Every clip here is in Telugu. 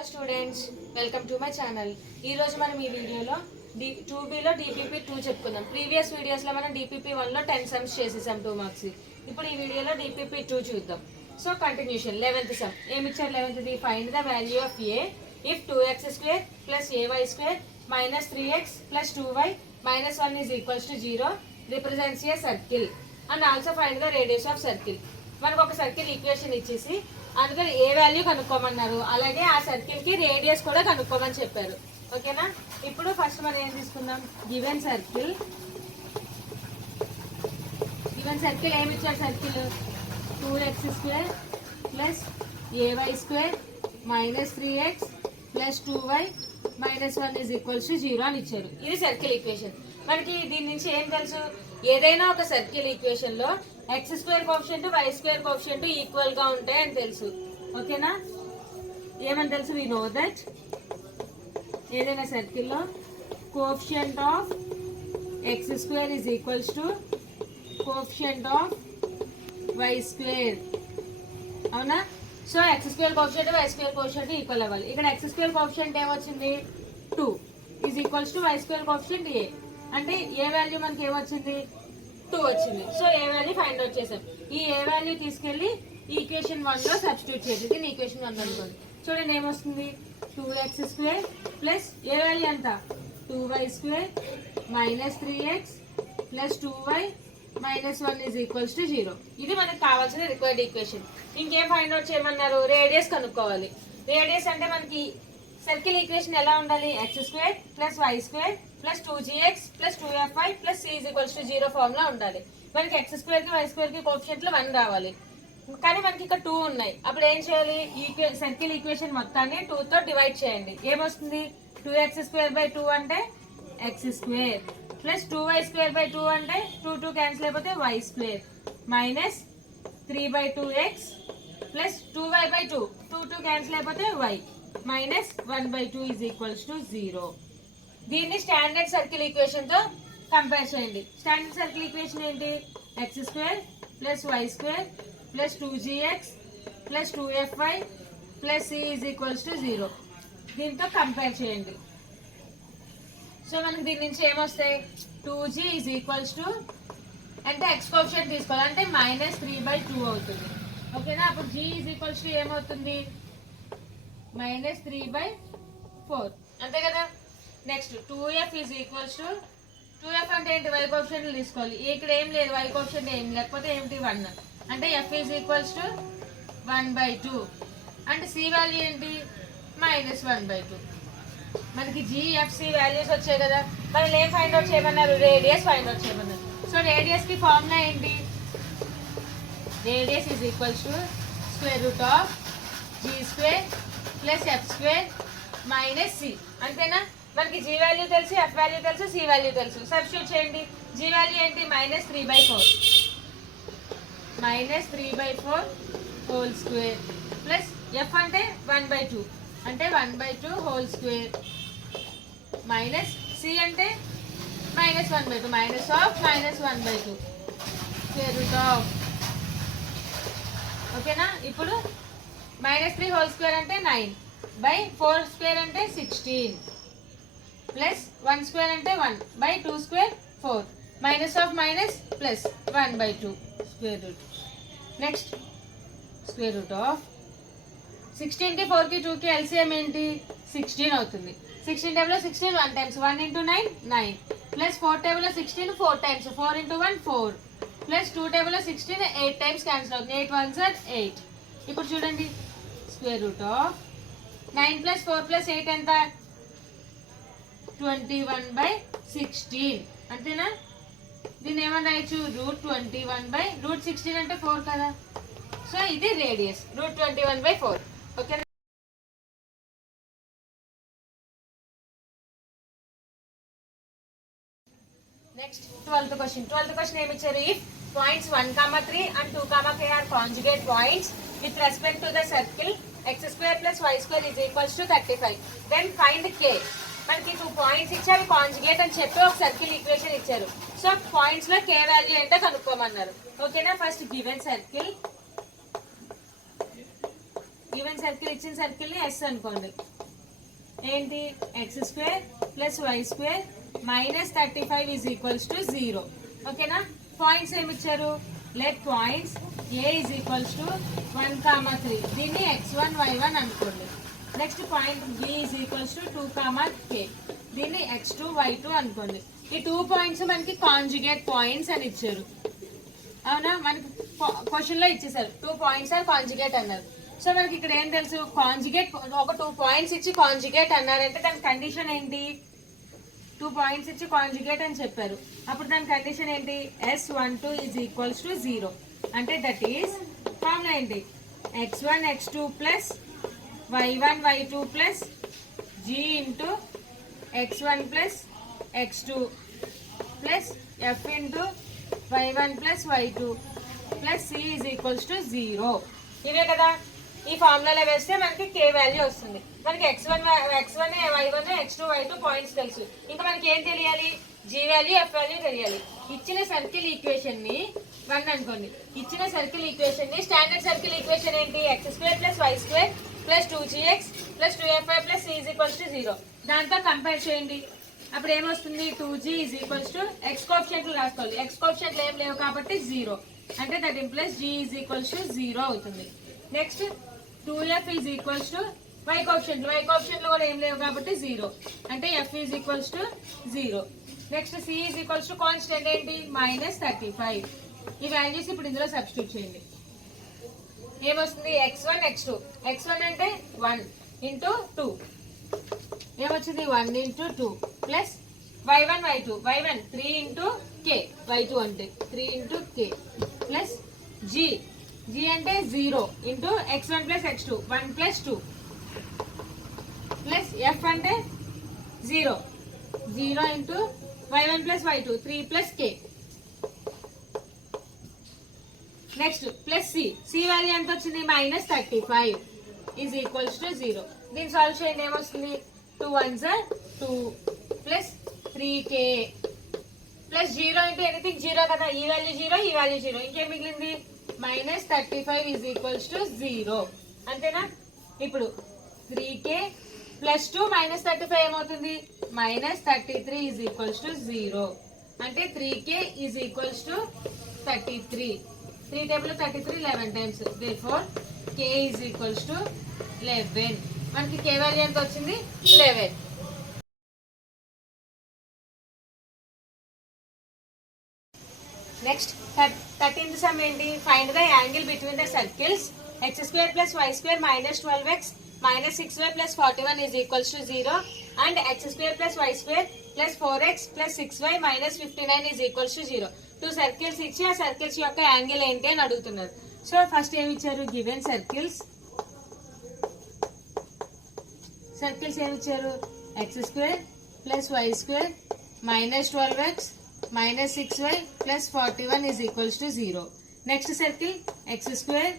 Hello students, welcome to my channel. ఈరోజు మనం ఈ వీడియోలో 2Bలో DPP 2 చెప్పుకుందాం. ప్రీవియస్ వీడియోస్లో మనం DPP 1లో 10 సమ్స్ చేసేసాం 2 మార్క్స్. ఇప్పుడు ఈ వీడియోలో DPP 2 చూద్దాం. సో కంటిన్యూషన్ 11th సమ్ ఏమి ఇచ్చారు? 11th find the value of a if 2x² plus ay² minus 3x plus 2y minus 1 is equals to 0 represents a circle and also find the radius of circle. మనకు ఒక సర్కిల్ ఈక్వేషన్ ఇచ్చేసి అందులో ఏ వాల్యూ కనుక్కోమన్నారు, అలాగే ఆ సర్కిల్ కి రేడియస్ కూడా కనుక్కోమని చెప్పారు. ఓకేనా? ఇప్పుడు ఫస్ట్ మనం ఏం తీసుకుందాం? గివెన్ సర్కిల్ ఏమి ఇచ్చారు? Circle 2x² plus ay² minus 3x plus 2y minus 1 is equals to 0 అని ఇచ్చారు. ఇది సర్కిల్ ఈక్వేషన్. మనకి దీని నుంచి ఏం తెలుసు? ఏదైనా ఒక సర్కిల్ ఈక్వేషన్ లో x² coefficient y² coefficient equal గా ఉంటాయి అని తెలుసు. ఓకేనా? ఏమని తెలుసు? వి నో దట్ ఏదైనా సర్కిల్ లో coefficient of x² is equals to coefficient of y². అవునా? So x² coefficient y² coefficient equal అవ్వాలి. ఇక్కడ x² కోఎఫిషియంట్ ఏమొచ్చింది? 2 is equals to y² coefficient a. అంటే ఏ వాల్యూ మనకి ఏమొచ్చింది? 2 వచ్చింది. సో ఏ వాల్యూ ఫైండ్ అవుట్ చేసాం. ఈ ఏ వాల్యూ తీసుకెళ్లి ఈక్వేషన్ 1 లో సబ్స్టిట్యూట్ చేయండి. దీన్ని ఈక్వేషన్ 1 అనుకోండి. చూడండి ఏమొస్తుంది? 2x² ప్లస్ ఏ వాల్యూ ఎంత? 2y² minus 3x plus 2y minus 1 is equals to 0. ఇది మనకు కావాల్సిన రిక్వైర్డ్ ఈక్వేషన్. ఇంకేం ఫైండ్ అవుట్ చేయమన్నారు? రేడియస్ కనుక్కోవాలి. రేడియస్ అంటే మనకి సర్కిల్ ఈక్వేషన్ ఎలా ఉండాలి? x² plus y² plus 2gx plus 2fy plus c is equals to 0 form లో ఉండాలి. మనకి x² కి y² కి కోఎఫిషియంట్లు 1 రావాలి. కానీ మనకి ఇక్కడ 2 ఉన్నాయి. అప్పుడు ఏం చేయాలి? సర్కిల్ ఈక్వేషన్ మొత్తాన్ని 2 తో డివైడ్ చేయండి. ఏమొస్తుంది? 2x² 2 అంటే x² ప్లస్ 2y² 2 అంటే 2 క్యాన్సిల్ అయిపోతే y² minus 3/2x plus 2y/2 2 cancel అయిపోతే y minus 1/2 is equals to 0. దీన్ని స్టాండర్డ్ సర్కిల్ ఈక్వేషన్ తో కంపేర్ చేయండి. స్టాండర్డ్ సర్కిల్ ఈక్వేషన్ ఏంటి? x² plus y² plus 2gx plus 2fy plus c is equals to 0. దీంతో కంపేర్ చేయండి. సో మనకి దీని నుంచి ఏమొస్తాయి? 2g ఈజ్ ఈక్వల్స్ టు అంటే x కోఎఫిషియంట్ తీసుకోవాలి, అంటే మైనస్ 3/2 అవుతుంది. ఓకేనా? అప్పుడు g ఈజ్ ఈక్వల్స్ టు ఏమవుతుంది? మైనస్ 3/4. అంతే కదా? Next 2f is equals to 2f అంటే ఏంటి? y కోఎఫిషియంట్లు తీసుకోవాలి. ఇక్కడ ఏం లేదు, y కోఎఫిషియంట్ ఏం లేకపోతే ఏమిటి? 1. అంటే f ఈజ్ ఈక్వల్స్ టు 1/2. అంటే c వాల్యూ ఏంటి? మైనస్ 1/2. మనకి g f c వాల్యూస్ వచ్చాయి కదా. మనం ఏం ఫైండ్ అవుట్ చేయమన్నారు? రేడియస్ ఫైండ్ అవుట్ చేయమన్నారు. సో రేడియస్ కి ఫార్ములా ఏంటి? Radius is equals to square root of g² plus f² minus c. అంతేనా? మనకి g వాల్యూ తెలుసు, f వాల్యూ తెలుసు, c వాల్యూ తెలుసు. సబ్స్టిట్యూట్ చేయండి. g వాల్యూ ఏంటి? Minus 3/4 minus 3/4 whole square plus f అంటే 1/2 అంటే 1/2 హోల్ స్క్వేర్ మైనస్ c అంటే minus 1/2 minus of minus 1/2 square root of. ఓకేనా? ఇప్పుడు మైనస్ 3 హోల్ స్క్వేర్ అంటే 9/4 స్క్వేర్ అంటే 16 ప్లస్ 1 స్క్వేర్ అంటే 1/2 square 4 minus of minus plus 1/2 square root. Next square root of 16 కి 4 కి 2 కి ఎల్సిఎం ఏంటి? 16 అవుతుంది. 16 టేబుల్ లో 16 1 టైమ్స్ 1 into 9 9 ప్లస్ 4 టేబుల్ లో 16 4 టైమ్స్ 4 into 1 4 ప్లస్ 2 టేబుల్ లో 16 8 టైమ్స్ క్యాన్సిల్ అవుతుంది. 8 1s are 8. ఇప్పుడు చూడండి square root of 9 plus 4 plus 8 ఎంత? 21/16. అంతేనా? దీన్ని ఏమని రాయొచ్చు? √21/√16 అంటే 4 కదా. సో ఇది radius √21/4. Okay. Next 12th question ఏమి ఇచ్చారు? If points 1, 3 and 2, k are conjugate points with respect to the circle x² plus y² is equals to 35, then find k. మనకి 2 పాయింట్స్ ఇచ్చి అవి కాంజుగేట్ అని చెప్పి ఒక సర్కిల్ ఈక్వేషన్ ఇచ్చారు. సో పాయింట్స్ లో k వాల్యూ ఏంటో కనుక్కోమన్నారు. ఓకేనా? ఫస్ట్ గివెన్ సర్కిల్ ఇచ్చిన సర్కిల్ ని S అనుకోండి. ఏంటి x square plus y square minus 35 is equals to 0. ఓకేనా? పాయింట్స్ ఏమి ఇచ్చారు? Let points A is equals to 1, 3. దీన్ని x1 y1 అనుకోండి. Next point B is equals to 2, k. దీన్ని x2 y2 అనుకోండి. ఈ 2 పాయింట్స్ మనకి కాంజుగేట్ పాయింట్స్ అని ఇచ్చారు. అవునా? మనకి క్వశ్చన్ లో ఇచ్చేసారు 2 పాయింట్స్ ఆర్ కాంజుగేట్ అన్నారు. సో మనకి ఇక్కడ ఏం తెలుసు? కాంజుగేట్ ఒక 2 పాయింట్స్ ఇచ్చి కాంజుగేట్ అన్నారంటే దాని కండిషన్ ఏంటి? 2 పాయింట్స్ ఇచ్చి కాంజుగేట్ అని చెప్పారు. అప్పుడు దాని కండిషన్ ఏంటి? S12 is equals to 0. అంటే దట్ ఈస్ ఫార్ములా ఏంటి? x1 x2 plus y1 y2 plus g into x1 plus x2 plus f into y1 plus y2 plus c is equals to 0. ఇవే కదా? ఈ ఫార్ములాలో వేస్తే మనకి k వాల్యూ వస్తుంది. మనకి x1 y1 x2 y2 points తెలుసు. ఇంకా మనకి ఏం తెలియాలి? g వాల్యూ f వాల్యూ తెలియాలి. ఇచ్చిన సర్కిల్ ఈక్వేషన్ ని 1 అనుకోండి. ఇచ్చిన సర్కిల్ ఈక్వేషన్ ని స్టాండర్డ్ సర్కిల్ ఈక్వేషన్ ఏంటి? x square plus y square plus 2gx plus 2fy plus c is equals to 0. దాంతో కంపేర్ చేయండి. అప్పుడు ఏమొస్తుంది? 2g is equals to x కోఎఫిషియంట్లు రాసుకోవాలి. ఎక్స్ కోఎఫిషియంట్లు ఏం లేవు కాబట్టి 0. అంటే that implies g is equals to 0 అవుతుంది. Next 2f is equals to y కోఎఫిషియంట్లు కూడా ఏం లేవు కాబట్టి 0. అంటే f is equals to 0. Next c is equals to constant ఏంటి? -35. ఈ వాల్యూస్ ఇప్పుడు ఇందులో సబ్స్టిట్యూట్ చేయండి. ఏమొస్తుంది? x1 x2. x1 అంటే 1 ఇంటూ 2. ఏమొచ్చింది? 1 into 2 plus y1 y2. y1 3 into k. y2 అంటే 3 ఇంటూ k ప్లస్ g అంటే 0 into x1 plus x2 1 plus 2 plus f అంటే 0 into y1 plus y2 3 plus k. Next plus c value ఎంత వచ్చింది? -35 ఈజ్ ఈక్వల్స్ టు 0. దీని సాల్వ్ చేయండి. ఏమొస్తుంది? 2 1s are 2 plus 3k plus 0 into anything 0 కదా? ఈ వాల్యూ 0, ఈ వాల్యూ 0. ఇంకేం మిగిలింది? -35 ఈజ్ ఈక్వల్స్ టు 0. అంతేనా? ఇప్పుడు 3k ప్లస్ 2 -35 ఏమవుతుంది? -33 ఈజ్ ఈక్వల్స్ టు 0. అంటే 3k is equals to 33. 3 table 33 11 times. therefore k is equals to 11. మనకి k వాల్యూ ఎంత వచ్చింది? 11. నెక్స్ట్ 13th సమ్ ఏంటి? Find the angle between the circles x square plus y square minus 12x minus 6y plus 41 is equals to 0 and x square plus y square plus 4x plus 6y minus 59 is equals to 0. 2 circles ఇచ్చి ఆ సర్కిల్స్ యొక్క యాంగిల్ ఏంటి అని అడుగుతున్నారు. సో ఫస్ట్ ఏమి ఇచ్చారు? గివెన్ సర్కిల్స్ ఏమి ఇచ్చారు? x square plus y square minus 12x minus 6y plus 41 is equals to 0. Next circle x square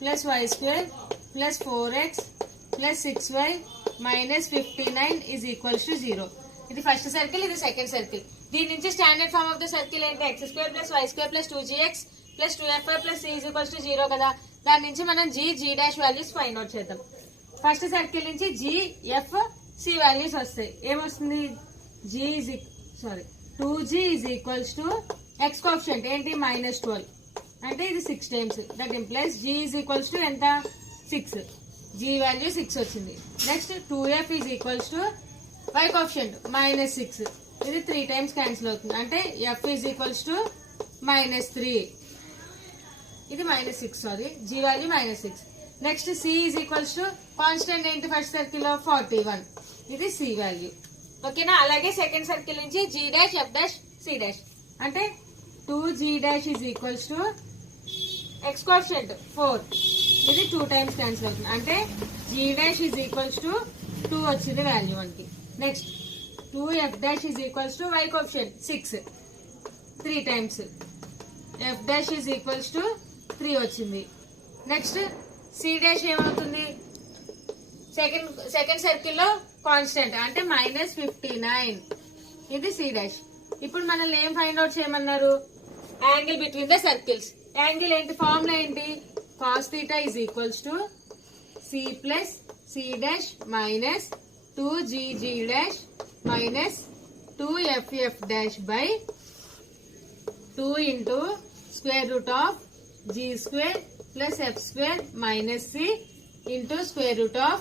plus y square plus 4x plus 6y minus 59 is equals to 0. ఇది ఫస్ట్ సర్కిల్, ఇది సెకండ్ సర్కిల్. దీని నుంచి standard form of the circle ఏంటి? x square plus y square plus 2gx plus 2fy plus c is equals to 0 కదా? దాని నుంచి మనం g dash values find out చేద్దాం. ఫస్ట్ సర్కిల్ నుంచి g f c వాల్యూస్ వస్తాయి. ఏమొస్తుంది? 2g is equals to X coefficient ఏంటి? -12. అంటే ఇది 6 times. That implies g is equals to ఎంత? 6. g వాల్యూ 6 వచ్చింది. Next 2f is equals to y coefficient -6. ఇది 3 టైమ్స్ క్యాన్సిల్ అవుతుంది. అంటే f ఈజ్ ఈక్వల్స్ టు -3. ఇది -6 g value -6. Next c is equals to constant ఏంటి? ఫస్ట్ సర్కిల్ లో 41. ఇది c వాల్యూ. ఓకేనా? అలాగే సెకండ్ సర్కిల్ నుంచి g dash f dash c dash అంటే 2g dash is equals to X coefficient 4. ఇది 2 టైమ్స్ క్యాన్సిల్ అవుతుంది. అంటే g dash is equals to 2 వచ్చింది వాల్యూ మనకి. Next 2f dash is equals to y coefficient 6 3 times. f dash is equals to 3 వచ్చింది. నెక్స్ట్ c డాష్ ఏమవుతుంది? సెకండ్ సర్కిల్ లో కాన్స్టెంట్ అంటే -59. ఇది c డాష్. ఇప్పుడు మనల్ని ఏం ఫైండ్ అవుట్ చేయమన్నారు? Angle between the circles. Angle ఏంటి? ఫార్ములా ఏంటి? cos θ is equals to c plus c dash minus 2gg dash minus 2ff dash by 2 into square root of g square plus f square minus c into square root of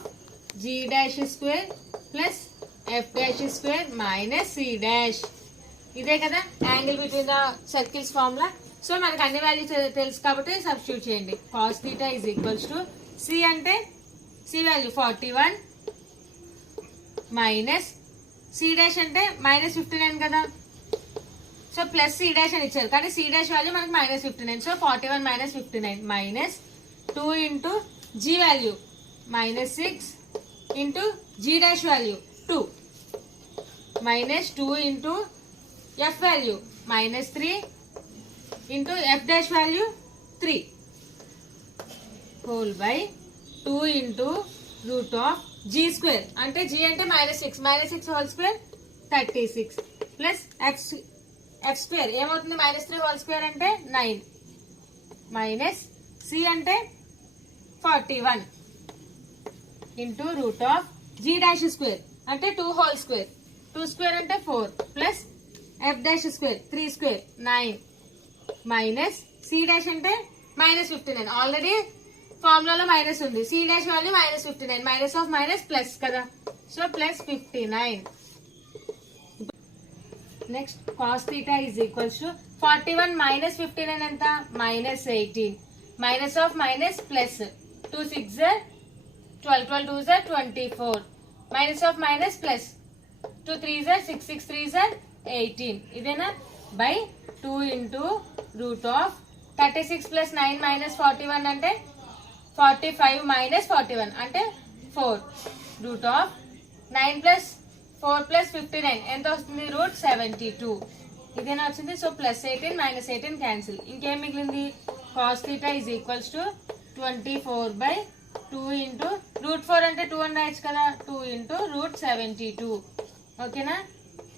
g dash square plus f dash square minus c dash. ఇదే కదా angle between the circles formula. So మనకు అన్ని వాల్యూస్ తెలుసు కాబట్టి సబ్స్టిట్యూట్ చేయండి. cos theta is equals to c అంటే c value 41 minus c dash అంటే మైనస్ 59 కదా. సో ప్లస్ c డాష్ అని ఇచ్చారు కానీ c డాష్ వాల్యూ మనకి minus 59. So 41 minus 59 minus 2 into g value minus 6 into g dash value 2 minus 2 into f value minus 3 into f dash value 3 whole by 2 into root of g square అంటే g అంటే minus 6 whole square 36 plus f square ఏమవుతుంది మైనస్ 3 హోల్ స్క్వేర్ అంటే 9 మైనస్ c అంటే 41 into root of g dash square అంటే 2 హోల్ స్క్వేర్ 2 స్క్వేర్ అంటే 4 plus f dash square 3 square 9 minus c dash అంటే మైనస్ 59. ఆల్రెడీ ఫార్ములాలో మైనస్ ఉంది. c dash value minus 59 minus of minus plus కదా. So plus 59. Next cos theta is equals to 41 minus 59 ఎంత minus 18 minus of minus plus 2 6 12 12 2 24 minus of minus plus 2 3 6 6 3 18 ఇదేనా by 2 into root of 36 plus 9 minus 41 అంటే 45 మైనస్ 41 అంటే 4 రూట్ ఆఫ్ 9 ప్లస్ 4 ప్లస్ 59 ఎంత వస్తుంది రూట్ 72 ఇదేనా వచ్చింది. So plus 18 minus 18 cancel. ఇంకేం మిగిలింది cos theta is equals to 24 by 2 into root 4 అంటే 2 అని రాయొచ్చు కదా 2 ఇంటూ రూట్ 72 ఓకేనా.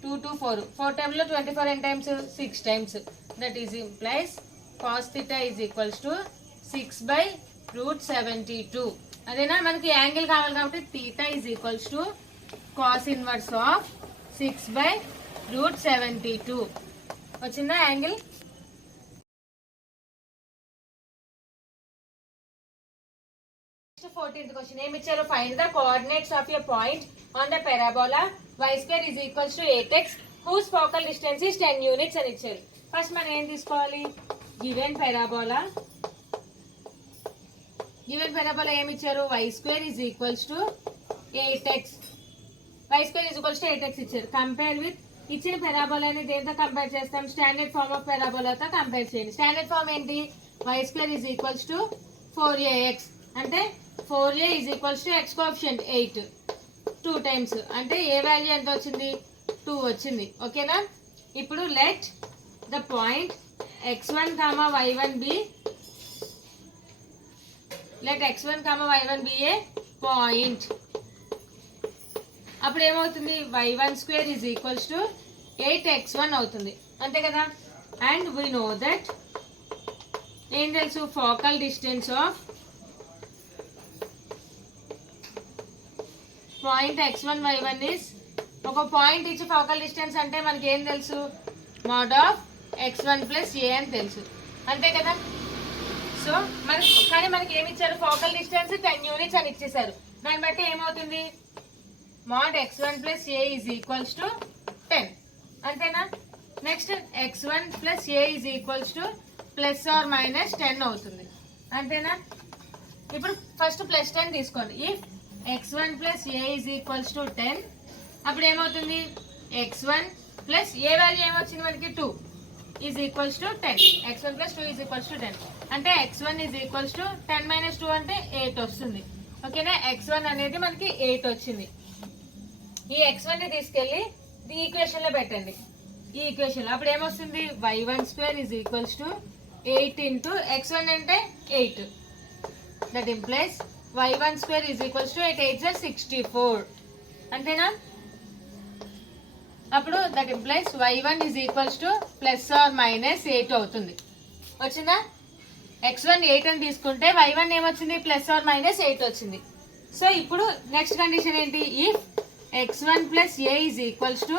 2 2 4 4 టైమ్లో 24 ఎన్ times 6 times that is implies cos theta is equals to 6 by root 72 అదేనా. మనకి యాంగిల్ కావాలి కాబట్టి theta is equals to cos inverse of 6 by root 72 వచ్చిందా యాంగిల్. నెక్స్ట్ 14th క్వశ్చన్ ఏమి ఇచ్చారు find the coordinates of a point on the parabola y square is equals to 8x whose focal distance is 10 units అని ఇచ్చారు. ఫస్ట్ మనం ఏం తీసుకోవాలి గివెన్ పారాబోలా ఏమి ఇచ్చారు y square is equals to 8x ఇచ్చారు. కంపేర్ విత్ ఇచ్చిన పారాబోలాని దేంతో కంపేర్ చేస్తాం స్టాండర్డ్ ఫార్మ్ ఆఫ్ పారాబోలాతో కంపేర్ చేయండి. స్టాండర్డ్ ఫార్మ్ ఏంటి y square is equals to 4ax అంటే 4a is equals to x coefficient 8 2 times అంటే ఏ వాల్యూ ఎంత వచ్చింది 2 వచ్చింది ఓకేనా. ఇప్పుడు let the point x1, y1 be let x1, y1 be a point. అప్పుడు ఏమవుతుంది y1 square is equals to 8x1 అవుతుంది అంతే కదా. అండ్ వీ నో దట్ ఏం తెలుసు focal distance of point x1, y1 is ఒక పాయింట్ ఇచ్చి ఫోకల్ డిస్టెన్స్ అంటే మనకి ఏం తెలుసు mode of x1 plus a అని తెలుసు అంతే కదా. సో కానీ మనకి ఏమి ఇచ్చారు ఫోకల్ డిస్టెన్స్ 10 యూనిట్స్ అని ఇచ్చేసారు. దాన్ని బట్టి ఏమవుతుంది mod x1 plus a is equals to 10 అంతేనా. Next x1 plus a is equals to plus or minus 10 అవుతుంది అంతేనా. ఇప్పుడు ఫస్ట్ ప్లస్ 10 తీసుకోండి. If x1 plus a is equals to 10 అప్పుడు ఏమవుతుంది x1 plus a వాల్యూ ఏమొచ్చింది మనకి 2 is equals to 10 x1 plus 2 is equals to 10 అంటే x1 is equals to 10 minus 2 అంటే 8 వస్తుంది ఓకేనా. x1 అనేది మనకి 8 వచ్చింది. ఈ x1 ని తీసుకెళ్ళి ఈ ఈక్వేషన్ లో పెట్టండి. ఈ ఈక్వేషన్ లో అప్పుడు ఏమొస్తుంది y1 square is equals to 8 into x1 అంటే 8 that implies y1 square is equals to 8 8 is 64 అంతేనా. అప్పుడు that implies y1 is equals to plus or minus 8 అవుతుంది వచ్చిందా. x1 8 అని తీసుకుంటే y1 ఏమొచ్చింది ప్లస్ ఆర్ మైనస్ 8 వచ్చింది. సో ఇప్పుడు నెక్స్ట్ కండిషన్ ఏంటి if x1 plus A is equals to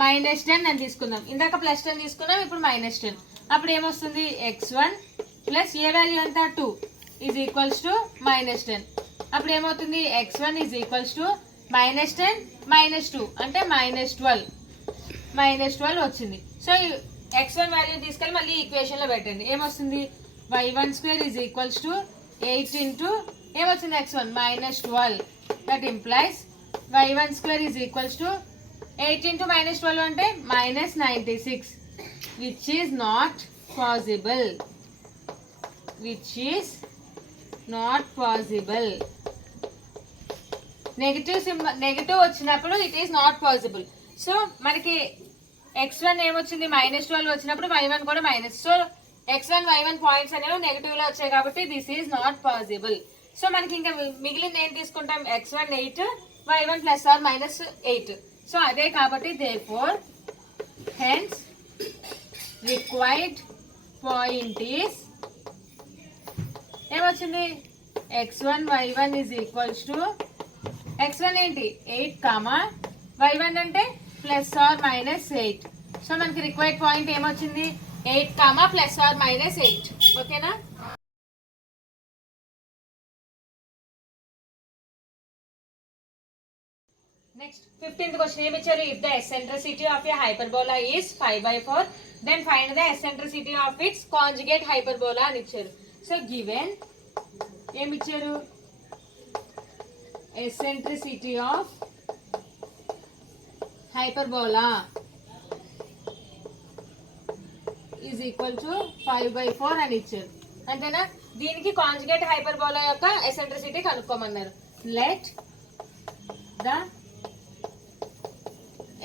-10 అని తీసుకుందాం. ఇందాక +10 తీసుకున్నాం, ఇప్పుడు -10. అప్పుడు ఏమొస్తుంది x1 ప్లస్ ఏ వాల్యూ ఎంత 2 ఈజ్ ఈక్వల్స్ టు -10. అప్పుడు ఏమవుతుంది x1 ఈజ్ ఈక్వల్స్ టు -10 -2 అంటే -12 వచ్చింది. సో x1 వాల్యూ తీసుకెళ్ళి మళ్ళీ ఈక్వేషన్లో పెట్టండి. ఏమొస్తుంది y12 is equals to 8 into ఏమొచ్చింది x1 -12. That implies y12 is equals to 8 into -12 అంటే -96, which is not possible. Negative వచ్చినప్పుడు it is not possible. So మనకి x1 ఏమొచ్చింది -12 వచ్చినప్పుడు y1 కూడా మైనస్. సో x1 y1 పాయింట్స్ అనేవి నెగిటివ్ లో వచ్చాయి కాబట్టి this is not possible. So మనకి ఇంకా మిగిలిన ఏం తీసుకుంటాం x1 8 y1 +or-8. సో అదే కాబట్టి therefore hence required point is ఏమొచ్చింది x1 y1 is equals to x1 ఏంటి 8, y1 అంటే +or-8. సో మనకి రిక్వైర్డ్ పాయింట్ ఏమొచ్చింది 8, +or-8. ఓకేనా? నెక్స్ట్ 15th క్వశ్చన్ ఏమి ఇచ్చారు. If the eccentricity of a hyperbola is 5/4 then find the eccentricity of its conjugate hyperbola అని ఇచ్చారు. సో గివెన్ ఏమి ఇచ్చారు eccentricity of hyperbola is equal to 5/4 అని ఇచ్చారు. అంతేనా? దీనికి కాంజుగేట్ హైపర్బోలా యొక్క ఎసెంట్రిసిటీ కనుక్కోమన్నారు. Let the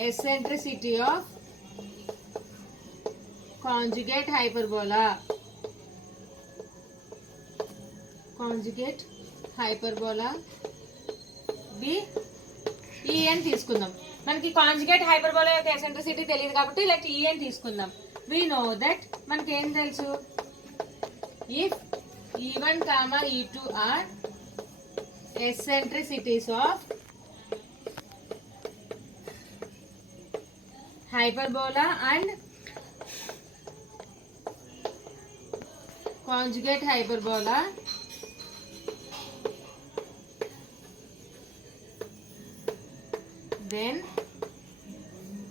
eccentricity of conjugate hyperbola be e అని తీసుకుందాం. మనకి కాంజుగేట్ హైపర్బోలా యొక్క ఎసెంట్రిసిటీ తెలియదు కాబట్టి లెట్ ఈ అని తీసుకుందాం. we know that మనకి ఏం తెలుసు if e1, e2 are eccentricities of hyperbola and conjugate hyperbola, then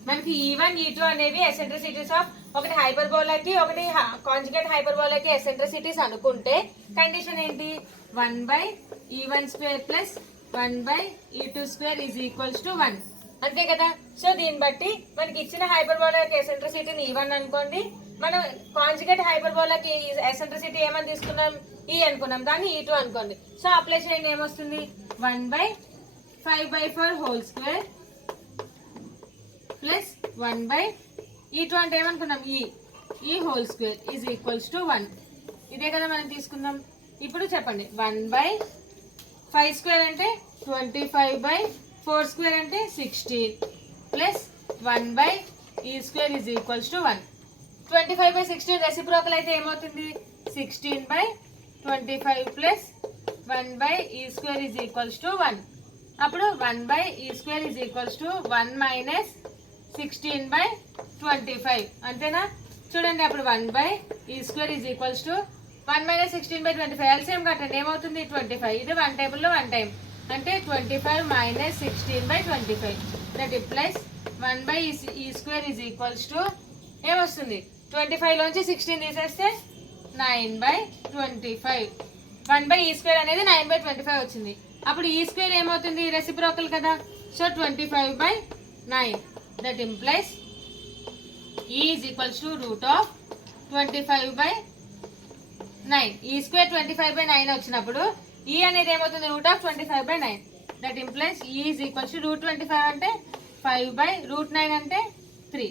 మనకి e1 e2 అనేవి ఎసెంట్రిసిటీస్ ఆఫ్ ఒకటి హైపర్బోలాకి ఒకటి కాంజుగేట్ హైపర్బోలాకి ఎసెంట్రిసిటీస్ అనుకుంటే కండిషన్ ఏంటి 1/e1² plus 1/e2² is equals to 1. అంతే కదా? సో దీన్ని బట్టి మనకి ఇచ్చిన హైపర్బోలాకి ఎసెంట్రిసిటీని e1 అనుకోండి, మనం కాంజుగేట్ హైపర్బోలాకి ఎసెంట్రిసిటీ ఏమని తీసుకున్నాం e అనుకున్నాం, దాన్ని e2 అనుకోండి. సో అప్లై చేయండి. ఏమొస్తుంది 1/5/4² ప్లస్ 1/e2 అంటే ఏమనుకున్నాం e² ఈజ్ ఈక్వల్స్ టు 1. ఇదే కదా మనం తీసుకుందాం. ఇప్పుడు చెప్పండి 1/5² అంటే 25/4² అంటే 16 plus 1/e² is equals to 1. 25/16 reciprocal అయితే ఏమవుతుంది 16/25 plus 1/e² is equals to 1. అప్పుడు 1/e² ఈజ్ ఈక్వల్స్ టు 1 - 16/25. అంతేనా? చూడండి అప్పుడు 1/e² is equals to 1 - 16/25. LCM కట్టండి. ఏమవుతుంది 25. ఇది 1 టేబుల్లో 1 టైం అంటే 25 - 16/25. That implies 1/e² is equals to ఏమొస్తుంది 25 లోంచి 16 తీసేస్తే 9/25. 1/e² అనేది 9/25 వచ్చింది. అప్పుడు e² ఏమవుతుంది రెసిప్రోకల్ కదా. So 25/9. That implies e is equals to root of 25/9. e² 25/9 వచ్చినప్పుడు e అనేది ఏమవుతుంది root of 25/9. That implies e is equals to √25 అంటే 5/√9 అంటే 3.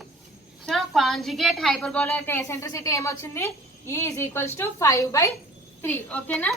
సో కాంజుగేట్ హైపర్బోలా యొక్క ఎసెంట్రిసిటీ ఏమొచ్చింది e ఈజ్ ఈక్వల్స్ టు 5/3. ఓకేనా?